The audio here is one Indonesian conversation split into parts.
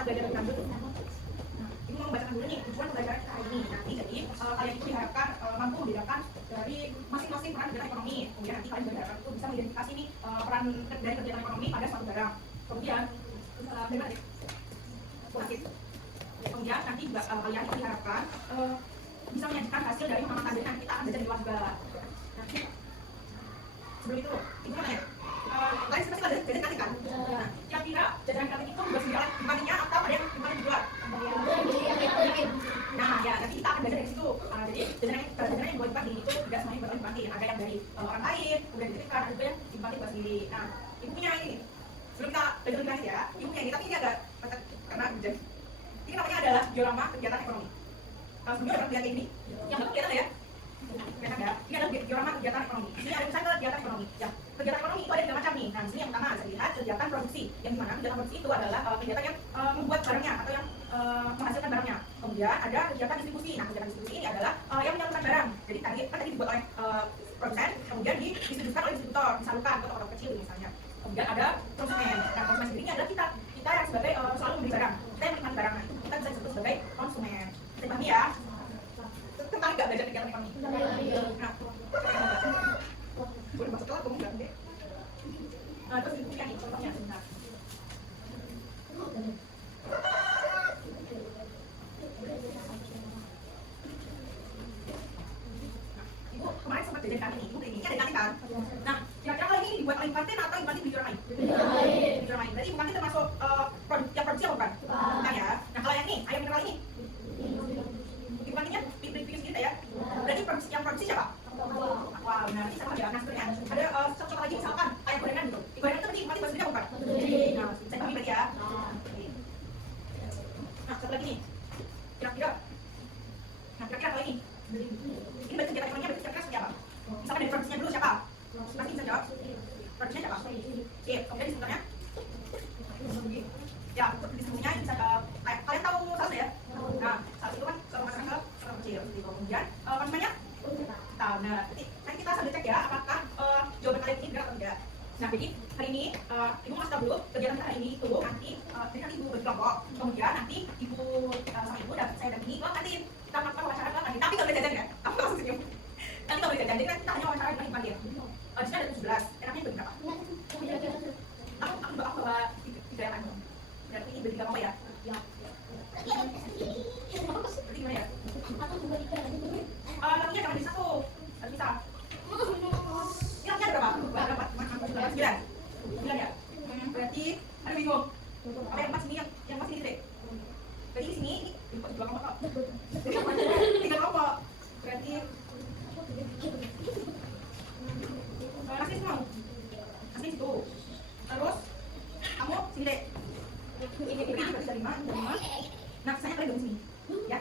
kita belajar lebih lanjut. Nah, ini mau membacakan dulu nih tujuan pembelajaran kita hari ini. Nanti jadi kalian itu diharapkan mampu membedakan dari masing-masing peran kegiatan ekonomi. Kemudian nanti kalian diharapkan itu bisa mengidentifikasi nih peran dari kegiatan ekonomi pada suatu barang. Kemudian kemudian nanti juga kalian itu diharapkan bisa menyajikan hasil dari pengamatan yang kita akan belajar di luar juga. Nah, sebelum itu gimana ya? Kalian pasti ada jajan kantin kan? Nah, kira-kira jajanan kantin itu juga sendiri oleh dibandingnya atau ada yang dibanding di luar? Nah, ya nanti kita akan belajar dari situ. Jadi jajanan yang buat dibanding itu tidak semuanya bakal dibanding. Ada yang dari orang lain, kemudian dititipkan, ada juga yang dibanding buat sendiri. Nah, ibunya ini. Sebelum kita belajar lebih lanjut ya, ibunya ini tapi ini agak karena jadi ini namanya adalah diorama kegiatan ekonomi. Sebelumnya udah lihat ini, yang belum kelihatan ya? Kelihatan ya? Ini adalah diorama kegiatan ekonomi. Di sini ada misalnya kegiatan ekonomi. Ya, kegiatan ekonomi itu ada tiga macam nih. Nah, di sini yang pertama bisa dilihat kegiatan produksi, yang dimana kegiatan produksi itu adalah kegiatan yang membuat barangnya atau yang menghasilkan barangnya. Kemudian ada kegiatan distribusi. Nah, kegiatan distribusi ini adalah yang menyalurkan barang. Jadi tadi dibuat oleh produsen, kemudian didistribusikan oleh distributor, disalurkan ke toko-toko kecil misalnya. Kemudian ada konsumen. Nah, konsumen sendiri ini adalah kita yang sebagai selalu membeli barang, kita yang menikmati barang. Nah, itu kita bisa disebut sebagai konsumen. Kita pahami ya? Tertarik nggak belajar kegiatan ekonomi? Nah, boleh masuk kelas, kamu nggak deh? Terus ibu yang ini contohnya sebentar. Ibu kemarin sempat jajan kantin, ibu ini ada kantin kan? Nah, kira-kira kalau ini dibuat oleh kantin atau kantin di Diorama? Diorama. Berarti ibu kantin termasuk yang produksi apa bukan? Bukan ya. Nah, kalau yang ini, ayam mineral ini, ibu kantinnya bikin sendiri ya? Berarti yang produksi siapa? Wah, benar. Ini sama ya. Nah, sebenarnya ada contoh lagi misalkan ayam gorengan gitu. Gorengan itu berarti mati sendiri apa bukan? Nah, saya pahami berarti ya. Nah, satu lagi nih. Kira-kira kalau ini berarti kegiatan ekonominya berarti kira-kira seperti apa? Misalkan dari produksinya dulu siapa? Pasti bisa jawab. Produksinya siapa? Oke, kemudian distributornya? Ya, untuk distribusinya bisa kalian tahu salsa ya? Nah, salsa itu kan masakan ke kecil. Kemudian konsumennya? Tahu. Nah, nanti kita sambil cek ya apakah jawaban kalian ini benar atau tidak. Nah, jadi hari ini ibu masih tahu dulu kegiatan kita hari ini itu nanti ibu berkelompok, kemudian nanti ibu sama ibu dan saya dan ini ke kantin. Kita melakukan wawancara ke kantin, tapi nggak boleh jajan ya. Aku langsung senyum. Nanti nggak boleh jajan, jadi nanti kita hanya wawancara di kantin. Di sini ada 17. Enaknya beli berapa? Aku bawa 3 yang lain. Berarti ini beli 3 apa ya? Berarti gimana ya? Lakinya jangan beli 1. Harus bisa. Ini lakinya ada berapa? 9 ya? Berarti ada bingung. Apa yang pas ini yang pas ini deh? Berarti di sini ini 2 kelompok. 3 kelompok. Berarti kasih semua. Kasih situ. Terus kamu sini deh. Ini berarti 5. Nah, saya kalian dong sini. Ya.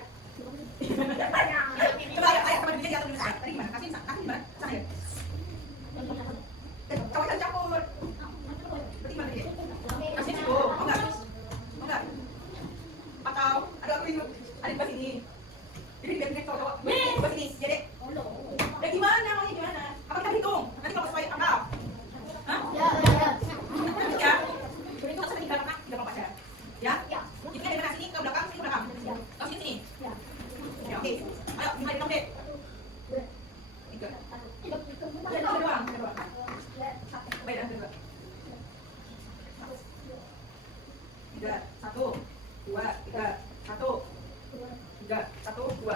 Coba ayah sama dia jatuh dulu. Tadi gimana? Kasih gimana? Sana ya. Coba jangan campur. Berarti gimana deh? Kasih situ. Mau nggak? Atau ada aku bingung. Ada di bawah sini. Jadi biar cowok-cowok. Di bawah sini. Ya deh. Ya gimana? Maunya gimana? Apa kita hitung? Nanti kalau sesuai angka. Hah? Ya. Jadi itu sampai 3 kelompok aja. Ya? Jadi kan dari sini ke belakang, sini ke belakang. Ke sini. Ya, oke. Ayo, dimulai dari kamu deh. 3. Ada doang. Baik, dan kedua. 3, 1, 2, 3, 1, 3, 1, 2.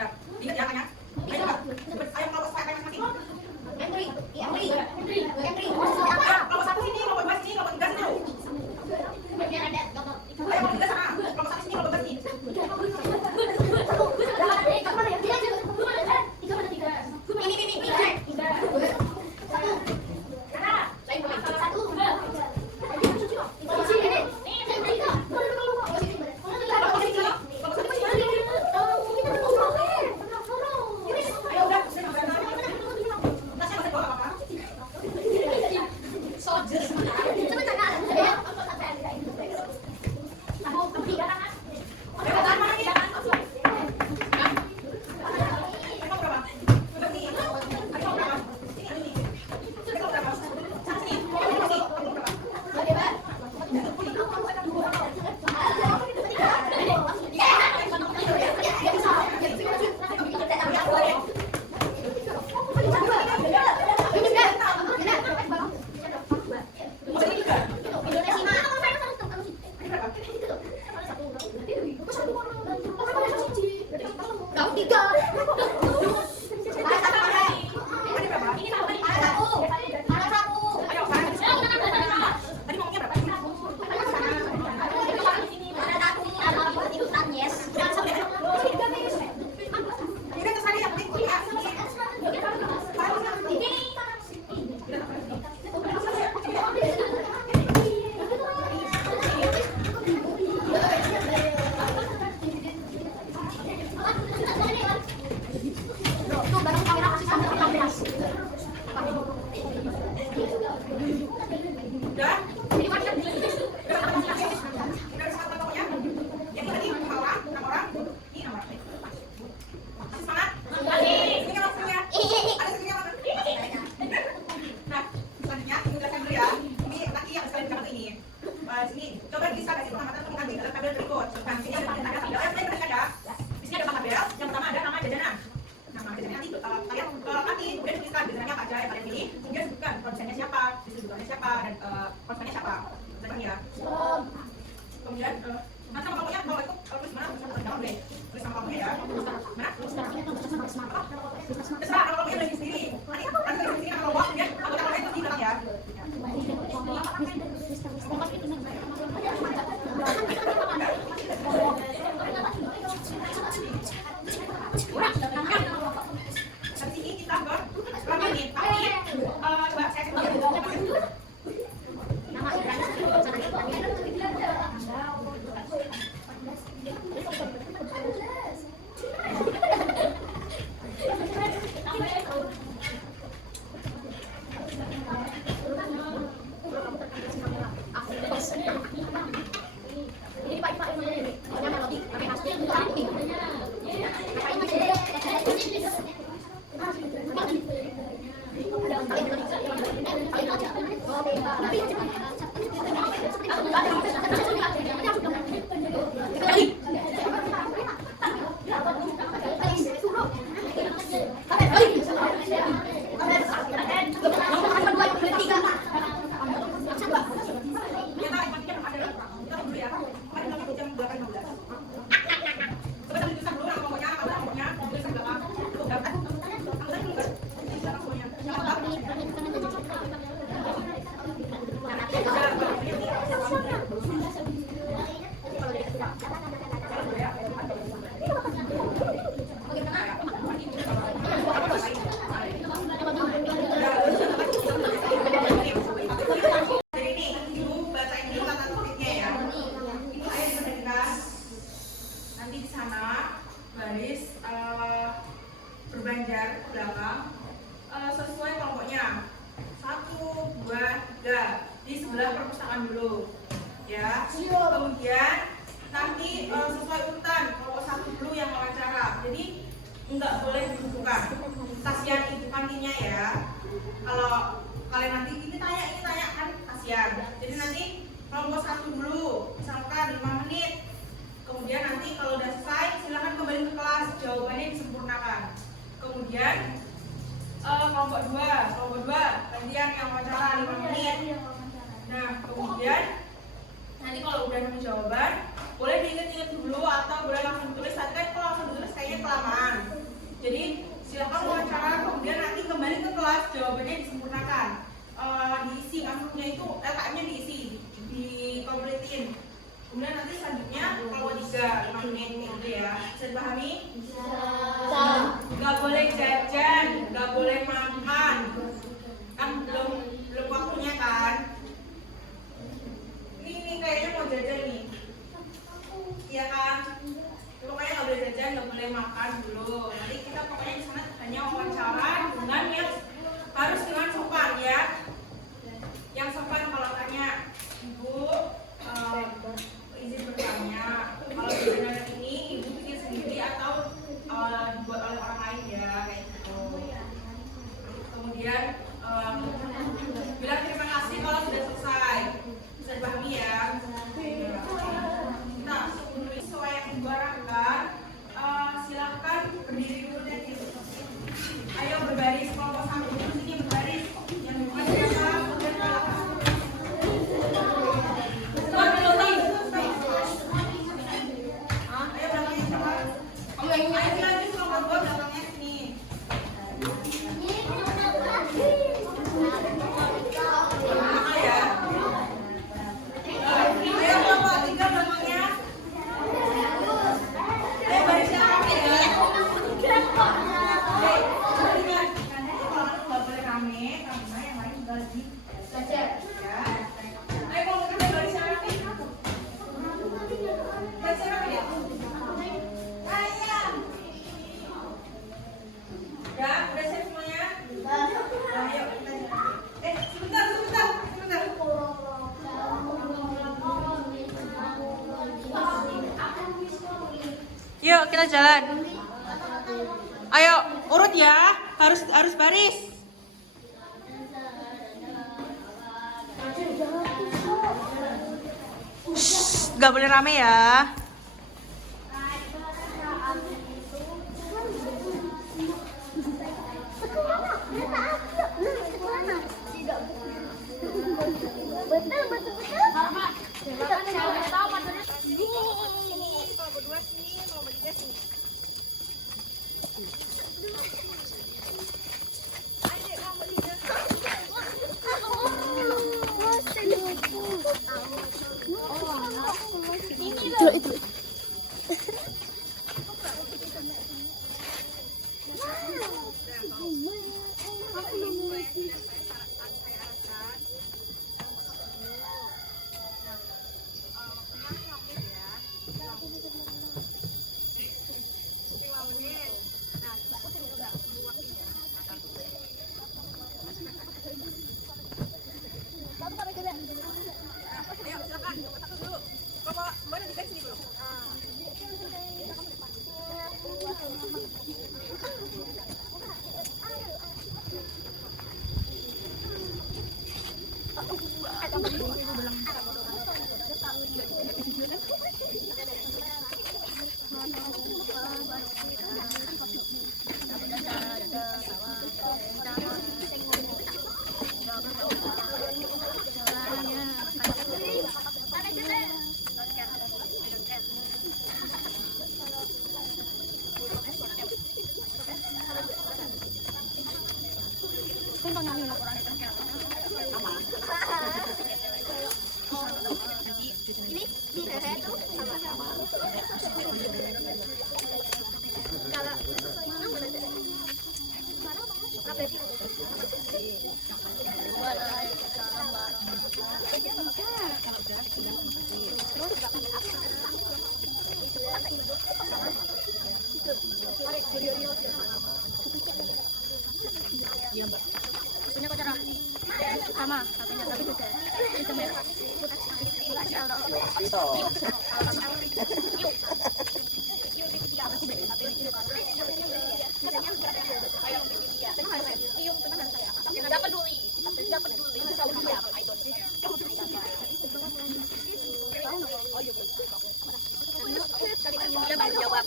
Dah, ingat ya kan ya? Ayo kelompok pakai masing-masing. Entry. Kelompok 1 sini, kelompok 2 sini, kelompok 3 sini. Biar ada kelompok. Ayo kelompok 3 sana, kelompok 1 sini, kelompok 2 sini. Sini, coba bisa kasih pengamatan untuk nanti dalam tabel berikut. Di sini ada tabel, ada. Di sini ada tabel. Yang pertama ada nama jajanan. Nama jajanan nanti kalian nanti kemudian tuliskan jajanannya apa aja yang kalian pilih. Kemudian sebutkan produsennya siapa, distributornya siapa, dan konsumennya siapa. Jawabannya ya. Kemudian nanti nama kelompoknya bawa itu tulis mana? Jangan deh. Tulis nama kelompoknya ya. Mana? Terserah nama kelompoknya tulis sendiri. Nanti tulis sendiri nama kelompok, kemudian anggota kelompoknya itu di belakang ya. Habis ini kita berapa menit? Coba saya berbanjar ke belakang sesuai kelompoknya 1, 2, 3 di sebelah perpustakaan dulu ya. Kemudian nanti sesuai urutan kelompok 1 dulu yang wawancara, jadi nggak boleh dibuka kasihan ibu kantinnya ya. Kalau kalian nanti ini tanya kan kasihan, jadi nanti kelompok 1 dulu misalkan 5 menit, kemudian nanti kalau udah selesai silahkan kembali ke kelas, jawabannya disempurnakan. Kemudian kelompok 2 gantian yang wawancara 5 menit. Nah kemudian nanti kalau udah Kemudian nanti selanjutnya kalau 3 5 menit gitu ya. Bisa dipahami? Nggak boleh jajan, nggak boleh makan. Kan belum waktunya kan? Ini kayaknya mau jajan nih. Iya kan? Pokoknya nggak boleh jajan, nggak boleh makan dulu. Nanti kita pokoknya di sana hanya wawancara dengan yang harus dengan sopan ya. Yang sopan kalau tanya, Ibu izin bertanya, kalau jajanan ini Ibu bikin sendiri atau dibuat oleh orang lain ya, kayak gitu. Kemudian bilang terima kasih kalau sudah selesai. Bisa dipahami ya. Nah, sebelum sesuai yang Ibu arahkan, silakan berdiri dulu deh. Ayo berbaris, kelompok 1 sini berbaris. Yang depan siapa? Kemudian belakang. Ayo belakangnya siapa? Ayo lanjut kelompok 2 belakangnya sini. Belakang ya. Ayo kelompok 3 belakangnya. Ayo barisnya rapi ya. Ingat, nanti kalau nggak boleh rame, karena yang lain juga lagi belajar ya. Ayo kalau kita barisnya rapi. Barisnya rapi ya. Ya, udah siap semuanya? Nah, ayo kita sebentar. Yuk kita jalan. Ayo urut ya, harus baris. Gak boleh rame ya. Itu. Iya mbak. Satunya kok cerah. Sama, satunya tapi beda. Itu merah. Tidak peduli, tidak peduli. Dia baru jawab.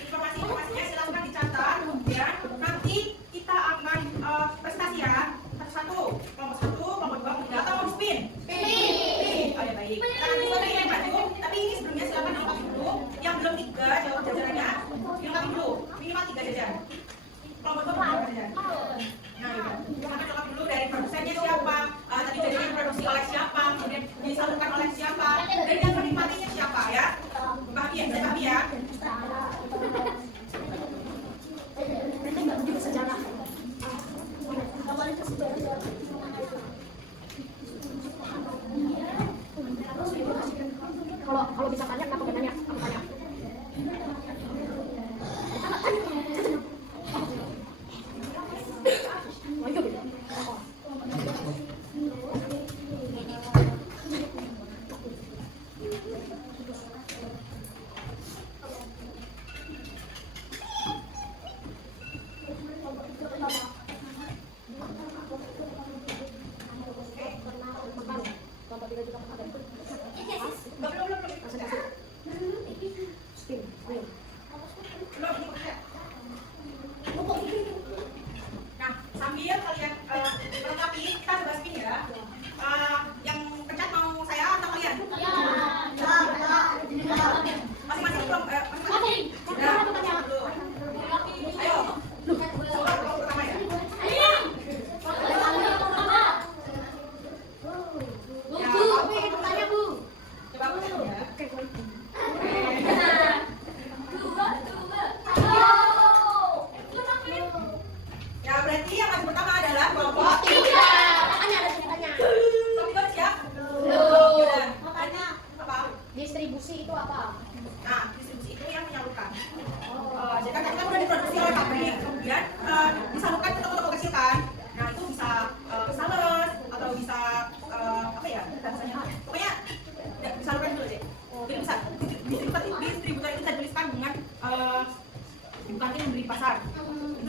Informasinya silahkan dicatat, kemudian nanti kita akan presentasi ya satu-satu.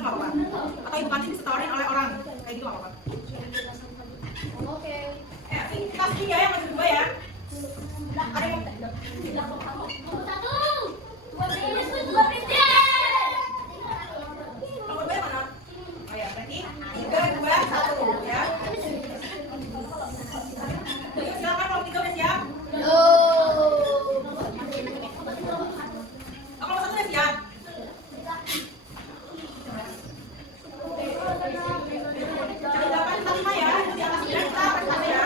itu nggak apa-apa. Atau ibu kantin disetorin oleh orang, kayak gitu nggak apa-apa. Oke. Kelas 3 ya, masih 2 ya. Ada yang nomor 2 yang mana? Oh ya, berarti 3, 2, 1 ya. Yuk, silakan kalau 3 udah siap. Kalau 1 udah siap. Cari 8, 5 ya. Itu di atas 9 kita prestasi ya.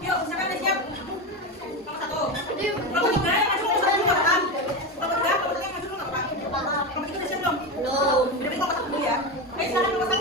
Yuk, siapa yang udah siap? Nomor 1. Nomor 3 yang maju, nomor 1 dulu nggak apa-apa. Nomor 3, nomor 3 yang maju dulu nggak apa-apa. Nomor 3 udah siap belum? Belum. Berarti nomor 1 dulu ya. Oke, silakan nomor 1.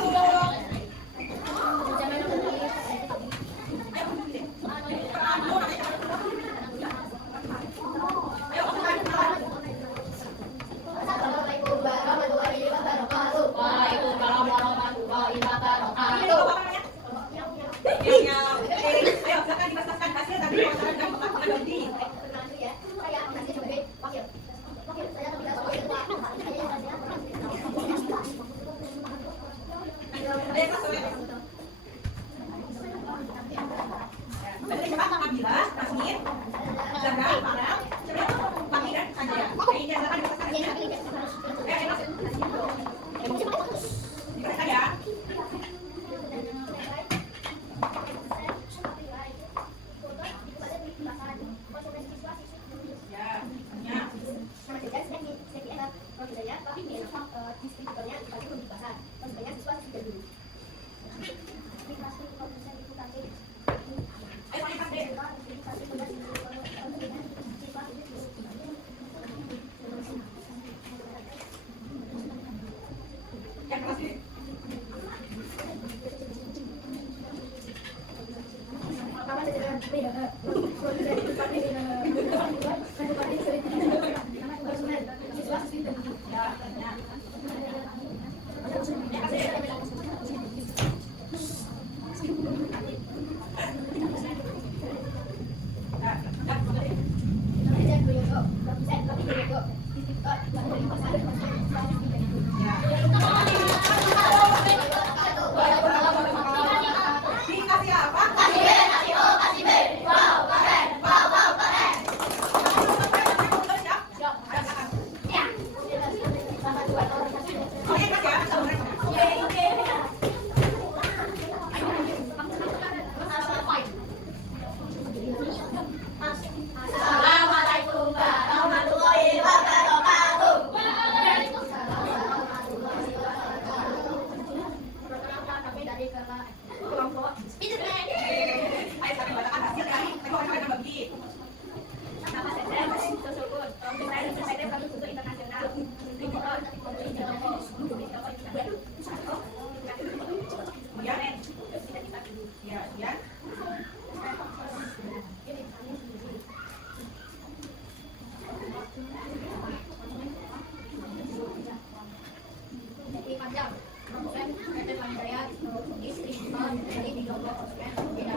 Dikasih apa? Kasih B, kasih O, kasih B. Wow, keren. Wow, wow, keren. Siap. Ya. Oke, kasih ya. Assalamualaikum warahmatullahi wabarakatuh. Perkenalkan kami dari kelompok Spiderman. Ayo kami bacakan hasilnya. Tengok kalian bagi. Nama saya Susukun. Saya Universitas Baru Susu Internasional. Kemudian, panjang. Kemudian Kevin Mandaya, istri dari di Lombok, beda-beda.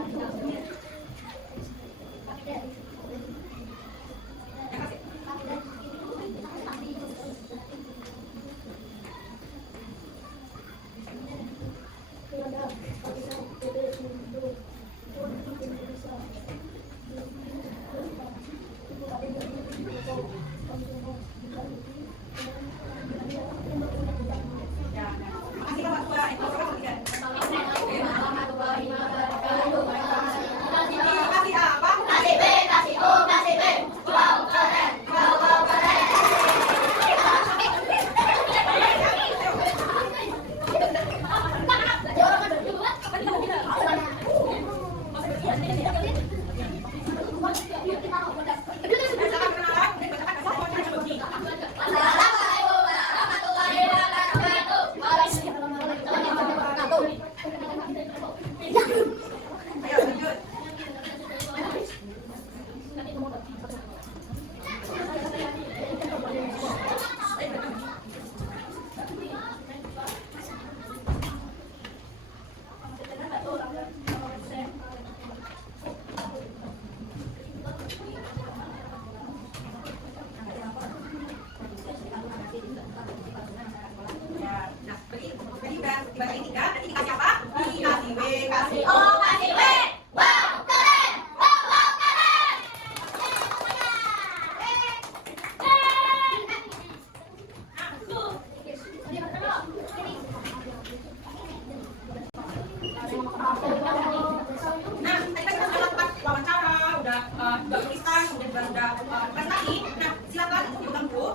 tadi, nah silakan untuk diganggu.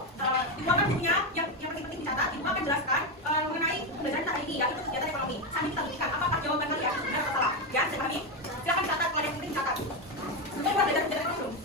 Ibu akan punya yang penting dicatat. Ibu akan jelaskan mengenai pembelajaran kita hari ini, yaitu kegiatan ekonomi. Sambil kita buktikan apakah jawaban kalian benar atau salah. Ya, saya pahami. Silakan dicatat kalau ada yang penting dicatat. Sudah belajar kegiatan ekonomi belum?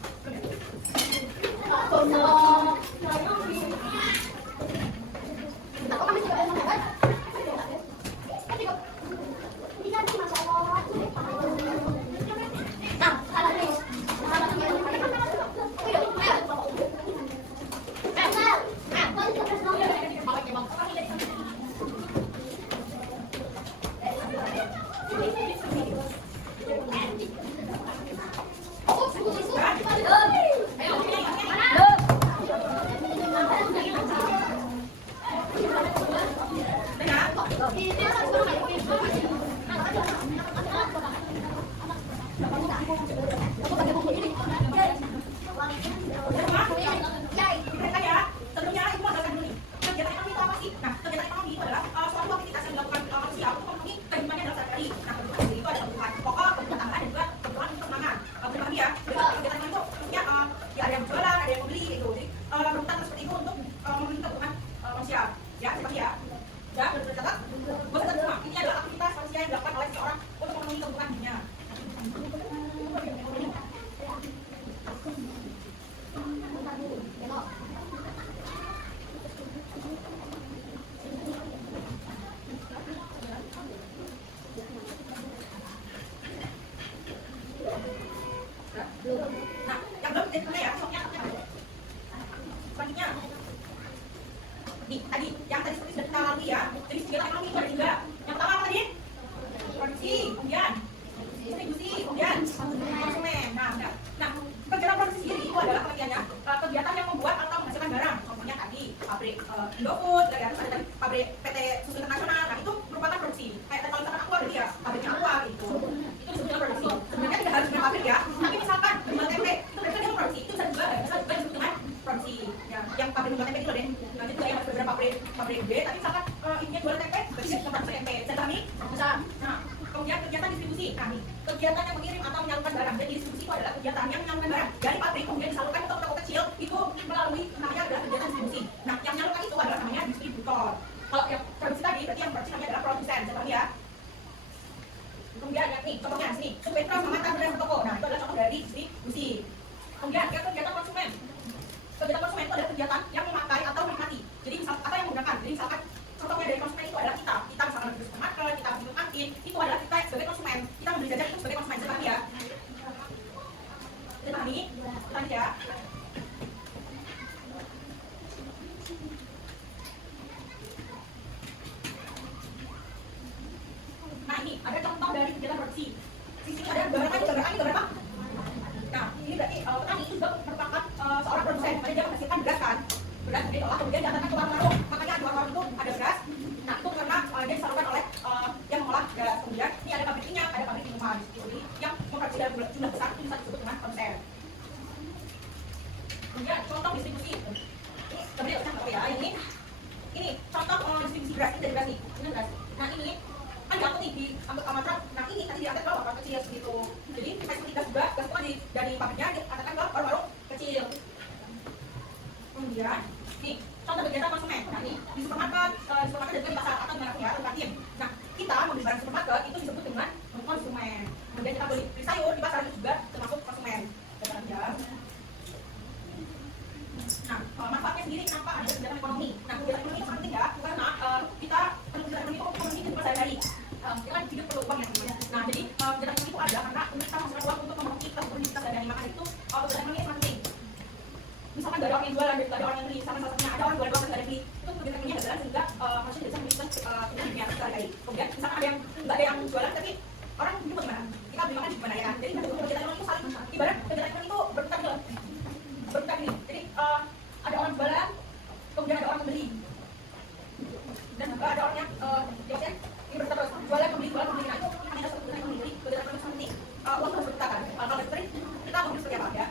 Indofood, ada pabrik PT Susu Internasional, nah itu merupakan produksi. Kayak kalau misalkan aqua berarti ya pabriknya aqua gitu. Itu disebutnya produksi. Sebenarnya tidak harus punya pabrik ya, tapi misalkan jual tempe, itu berarti dia produksi. Itu bisa juga disebut dengan produksi. Ya, yang pabrik jual tempe itu loh deh. Nanti juga yang ada beberapa pabrik B, tapi misalkan ininya jual tempe, berarti dia bukan produksi tempe. Dan kami bisa, nah kemudian kegiatan distribusi kami, kegiatan yang mengirim atau menyalurkan barang. Jadi distribusi itu adalah kegiatan yang menyalurkan barang dari pabrik kemudian disalurkan ke toko kecil, itu melalui namanya adalah kegiatan distribusi. Nah, yang menyalurkan itu adalah namanya distributor. Kalau yang produksi tadi, berarti yang produksi namanya adalah produsen, contohnya ya. Kemudian yang nih, contohnya sini, Supetra mengantar barang ke toko. Nah, itu adalah contoh dari distribusi. Kemudian yang kegiatan konsumen. Kegiatan konsumen itu adalah kegiatan yang memakai atau menikmati. Jadi misal apa yang menggunakan. Jadi misalkan contohnya dari konsumen itu adalah kita misalkan beli supermarket, kita beli kantin, itu adalah kita sebagai konsumen. Kita membeli jajan itu sebagai konsumen, seperti ya. Kita pahami? Lanjut ya. Nah ini ada contoh dari kegiatan produksi. Di sini ada gambaran juga berapa? Nah ini berarti petani itu juga merupakan seorang produsen. Makanya dia menghasilkan beras kan, beras diolah kemudian diantarkan ke warung-warung. Makanya di warung-warung itu ada beras. Nah itu karena dia disalurkan oleh yang mengolah beras. Kemudian ini ada pabrik minyak, ada pabrik minuman. Jadi yang memproduksi dalam jumlah besar itu bisa disebut dengan konser. Kemudian contoh distribusi. Ini sebenarnya contoh ya. Ini contoh distribusi beras. Ini dari beras nih. Ini beras. Nah ini kan diangkut nih di angkut amatrak. Nah ini tadi diangkat ke warung kecil segitu. Jadi seperti gas juga, gas itu dari pabriknya diangkatkan ke warung kecil. Kemudian nih contoh kegiatan konsumen. Nah ini di supermarket dan juga di pasar atau dimanapun ya, kantin. Nah kita membeli barang supermarket itu disebut dengan konsumen. Kemudian kita beli sayur di pasar itu juga termasuk konsumen. Nah manfaatnya sendiri kenapa ada kegiatan ekonomi? Nah kegiatan ekonomi itu sangat penting ya, karena kita perlu kegiatan ekonomi itu sehari-hari. Kita kan hidup perlu uang ya. Nah jadi kegiatan ekonomi itu ada karena kita menghasilkan uang untuk memenuhi kebutuhan kita sehari-hari. Maka itu kegiatan ekonomi itu sangat penting. Misalkan ada orang yang jualan, ada orang yang beli, sama satunya ada orang jual doang nggak ada beli, itu kegiatan ekonomi adalah sehingga manusia bisa memberikan kebutuhannya sehari-hari. Kemudian misalkan nggak ada yang jualan tapi orang hidup bagaimana? Kita beli makan gimana ya? Jadi kegiatan ekonomi itu saling ibarat kegiatan ekonomi itu berputar gitu. Berputar gini. Jadi ada orang jualan, kemudian ada orang membeli, dan juga ada orang yang biasanya ini berputar terus jualan membeli. Nah itu hanya satu kegiatan ekonomi. Jadi kegiatan ekonomi sangat penting. Uang harus berputar kan. Kalau sering kita mau seperti apa ya?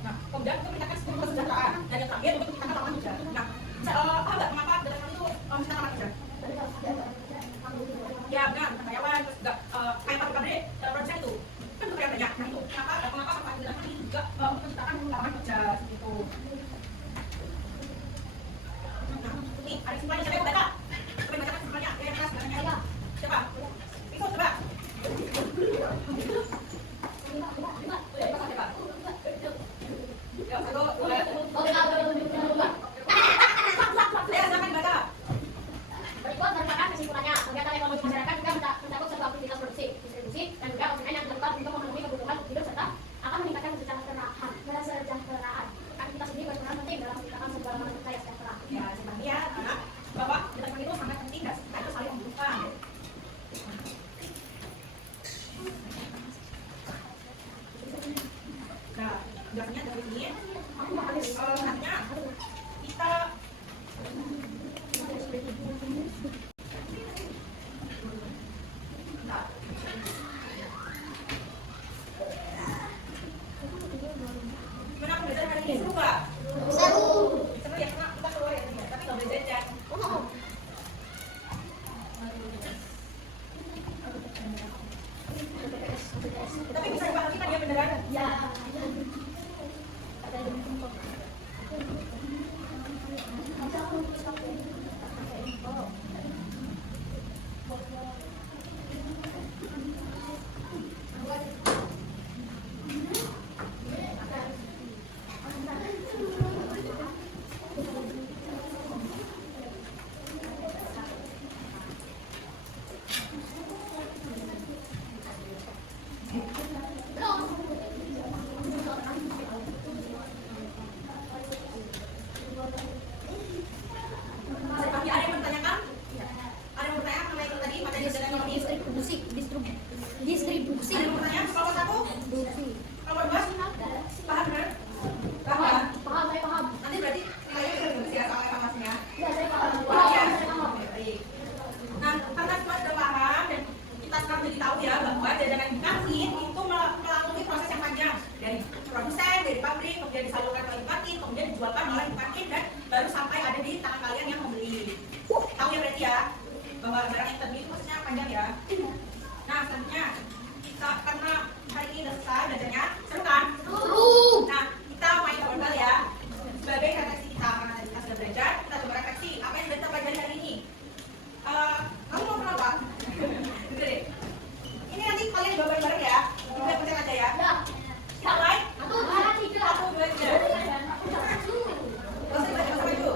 Nah kemudian itu meningkatkan sistem kesejahteraan dan yang terakhir untuk meningkatkan lapangan kerja. Nah apa nggak mengapa kegiatan ekonomi itu meningkatkan lapangan kerja? juga menciptakan lapangan kerja gitu. Nih, ada simpannya siapa yang baca? Coba bacakan simpannya. Ya, kelas bacanya. Siapa? Itu coba. Ya, satu, dua. Ya, silakan baca. Berikut merupakan kesimpulannya. Kegiatan ekonomi masyarakat juga mencakup sebuah aktivitas produksi, distribusi, dan juga konsumen yang dilakukan untuk memenuhi kebutuhan hidup serta akan meningkatkan kesejahteraan. Aktivitas ini berperan penting dalam menciptakan sebuah lingkungan kerja yang sejahtera. Ya, seperti ya, anak, bahwa teman itu sangat penting dan kita itu saling membutuhkan. Nah, jelasnya dari sini, aku bakal artinya kita gimana aku belajar hari ini seru nggak? Seru ya, karena kita keluar ya, tapi nggak boleh jajan. Tapi bisa dipakai kita dia beneran. Ya. Tapi ada yang bertanyakan? Ada yang bertanya mengenai itu tadi materi pelajaran ekonomi? Distribusi. Ada yang bertanya? Nomor satu? Nomor dua? Paham benar? Paham? Paham, saya paham. Nanti berarti nilainya bisa bagus ya soal evaluasinya. Ya, saya paham. Oh, iya. Saya paham. Baik. Nah, karena semua sudah paham dan kita sekarang jadi tahu ya bahwa jajanan di kantin itu melalui proses yang panjang dari produsen, dari pabrik, kemudian disalurkan ke ibu kantin, kemudian dijualkan oleh ibu kantin dan baru sampai ada di tangan kalian yang membeli. Tahu ya berarti ya bahwa barang yang terbeli itu prosesnya panjang ya. Nah, selanjutnya kita karena hari ini sudah selesai belajarnya, seru kan? Nah, kita main verbal ya. Sebagai refleksi kita karena tadi kita sudah belajar, kita coba refleksi apa yang sudah kita pelajari hari ini. Kamu mau kenapa? Gitu deh. Ini nanti kalian bawa bareng-bareng ya. Kita pencet aja ya. Mulai. Satu, dua, tiga. Langsung baca sama ibu.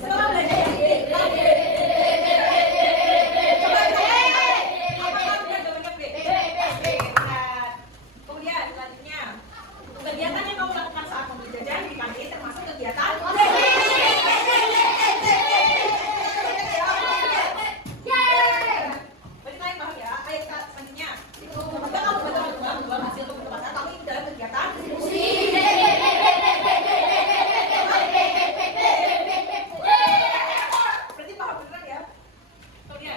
Semua belajar. Coba apa kamu bilang jawabannya B? Benar. Kemudian selanjutnya kegiatan yang kamu lakukan saat membeli jajan di kantin termasuk kegiatan berarti kalian paham ya? Ayo kita selanjutnya. Jika kamu betul-betul menjual hasil untuk pasar, kamu ikut dalam kegiatan berarti paham beneran ya? Kemudian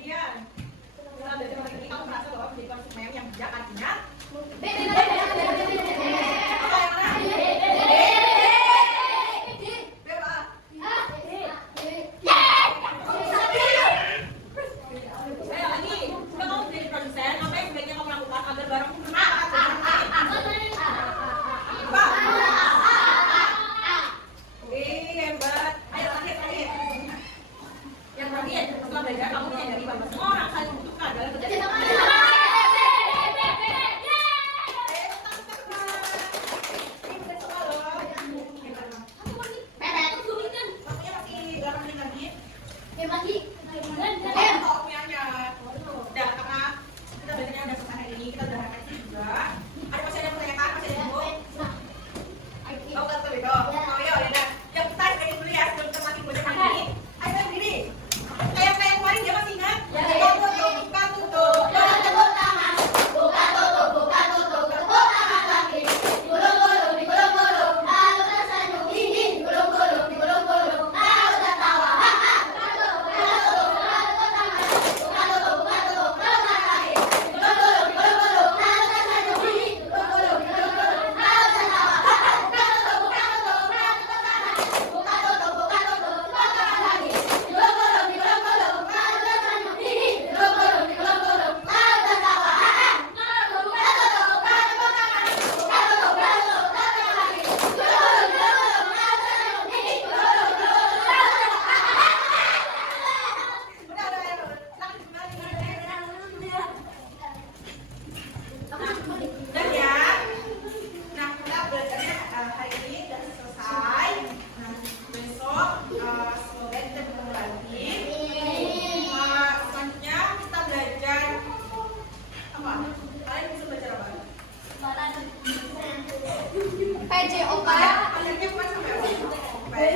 kemudian setelah belajar hari ini kamu merasa bahwa menjadi konsumen yang bijak artinya apa yang mana? Berapa? Ayo lagi, jika kamu menjadi produsen, apa yang sebaiknya kamu lakukan agar barang apa? Hebat. Ayo terakhir. Yang terakhir, setelah belajar kamu menyadari bahwa semua orang saling membutuhkan dalam kerja sama. Kayak kemarin dia masih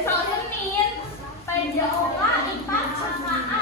Soal Senin, PJOK, IPA, KKA,